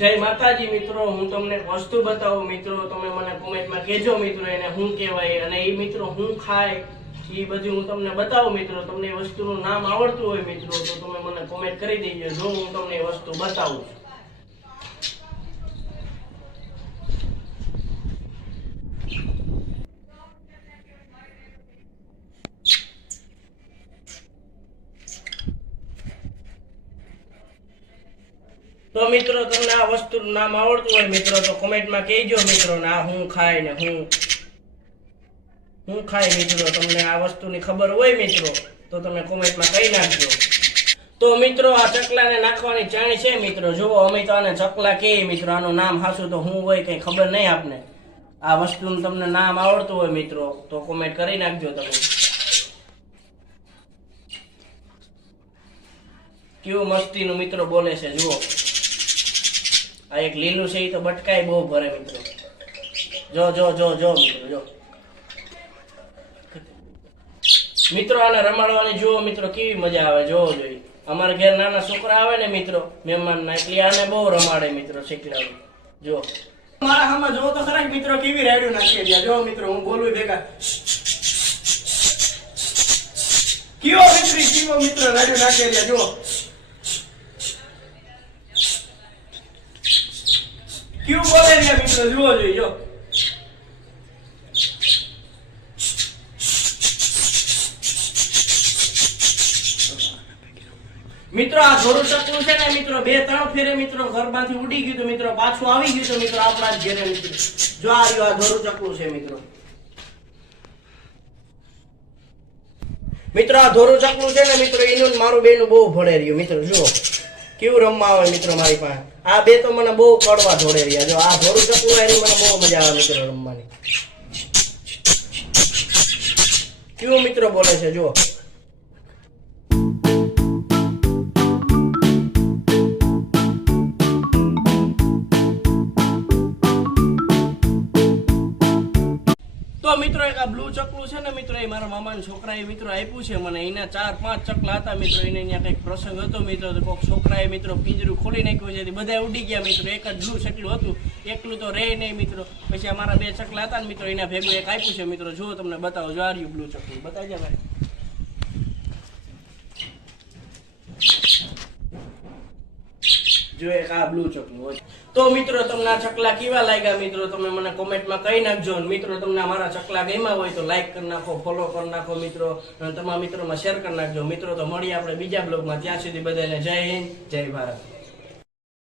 જય માતાજી મિત્રો, હું તમને વસ્તુ બતાવું મિત્રો, તમે મને કોમેન્ટમાં કહેજો મિત્રો એને શું કહેવાય અને એ મિત્રો શું ખાય એ બધું હું તમને બતાવું મિત્રો. તમને એ વસ્તુનું નામ આવડતું હોય મિત્રો તો તમે મને કોમેન્ટ કરી દેજો જો હું તમને એ વસ્તુ બતાવું. તો મિત્રો તમને આ વસ્તુનું નામ આવડતું હોય મિત્રો તો કોમેન્ટમાં કહેજો મિત્રો ને આ હું ખાય ને હું ખાય મિત્રો. તમને આ વસ્તુની ખબર હોય મિત્રો તો તમે કોમેન્ટમાં કહી નાખજો. તો મિત્રો આ ચકલાને નાખવાની ચાણી છે મિત્રો. જુઓ અમે તો આને ચકલા કહીએ મિત્રો, આનું નામ હાસું તો હું હોય કઈ ખબર નહીં આપને. આ વસ્તુનું તમને નામ આવડતું હોય મિત્રો તો કોમેન્ટ કરી નાખજો તમે. કેવું મસ્તીનું મિત્રો બોલે છે જુઓ. આ એક લીલું છે એ તો બટકાય બહુ ભરે મિત્રો. જો જો જો જો મિત્રો જો મિત્રો આને રમાડવાની જુઓ મિત્રો કેવી મજા આવે. જોવો જોઈએ અમારા ઘેર નાના છોકરા આવે ને મિત્રો મહેમાન ના એટલે આને બહુ રમાડે મિત્રો શીખલાડું. જો મારા હામાં જો તો ખરા મિત્રો કેવી રાડ્યું નાખી રહ્યા. જો મિત્રો હું બોલું ભેગા કેવો મિત્રો રાડ્યું નાખી રહ્યા. જો ક્યુ બોલે રહ્યા મિત્રો જુઓ જોઈએ. જો મિત્રો આ ધોરું ચકલું છે ને મિત્રો 2-3 ફેરે મિત્રો ઘરમાંથી ઉડી ગયું તો મિત્રો પાછું આવી ગયું તો મિત્રો આપણા જ ઘરે મિત્રો. જો આ રહ્યું આ ધોરું ચકલું છે મિત્રો. મિત્રો આ ધોરું ચકલું છે ને મિત્રો એનું મારું બેનું બહુ ભળે રહ્યું મિત્રો. જુઓ કેવું રમવા આવે મિત્રો મારી પાસે. આ બે તો મને બહુ કડવા ધોડે રહ્યા. જો આ ધોરું ચકલું એની મને બહુ મજા આવે મિત્રો રમવાની. કેવું મિત્રો બોલે છે જુઓ. તો મિત્રો એક આ બ્લુ ચકલું છે ને મિત્રો એ મારા મામાના છોકરાએ મિત્રો આપ્યું છે મને. એના 4-5 ચકલા હતા મિત્રો. એને અહીંયા કંઈક પ્રસંગ હતો મિત્રો તો કોઈક છોકરાએ મિત્રો પિંજરું ખોલી નાખ્યું છે. બધા ઉડી ગયા મિત્રો. એક જ બ્લુ ચકલું હતું, એકલું તો રહે નહીં મિત્રો. પછી અમારા 2 ચકલા હતા ને મિત્રો એના ભેગું એક આપ્યું છે મિત્રો. જો તમને બતાવો. જો આ રહ્યું બ્લુ ચકલું. બતાવી જાય ભાઈ. જો એક આ બ્લુ ચકલું હોય. તો મિત્રો તમને આ ચકલા કેવા લાગ્યા મિત્રો તમે મને કોમેન્ટમાં કહી નાખજો. મિત્રો તમને મારા ચકલા ગમ્યા હોય તો લાઈક કરી નાખો, ફોલો કરી નાખો મિત્રો અને તમારા મિત્રોમાં શેર કરી નાખજો મિત્રો. તો મળીએ આપણે બીજા બ્લોગમાં. ત્યાં સુધી બધાને જય હિન્દ, જય ભારત.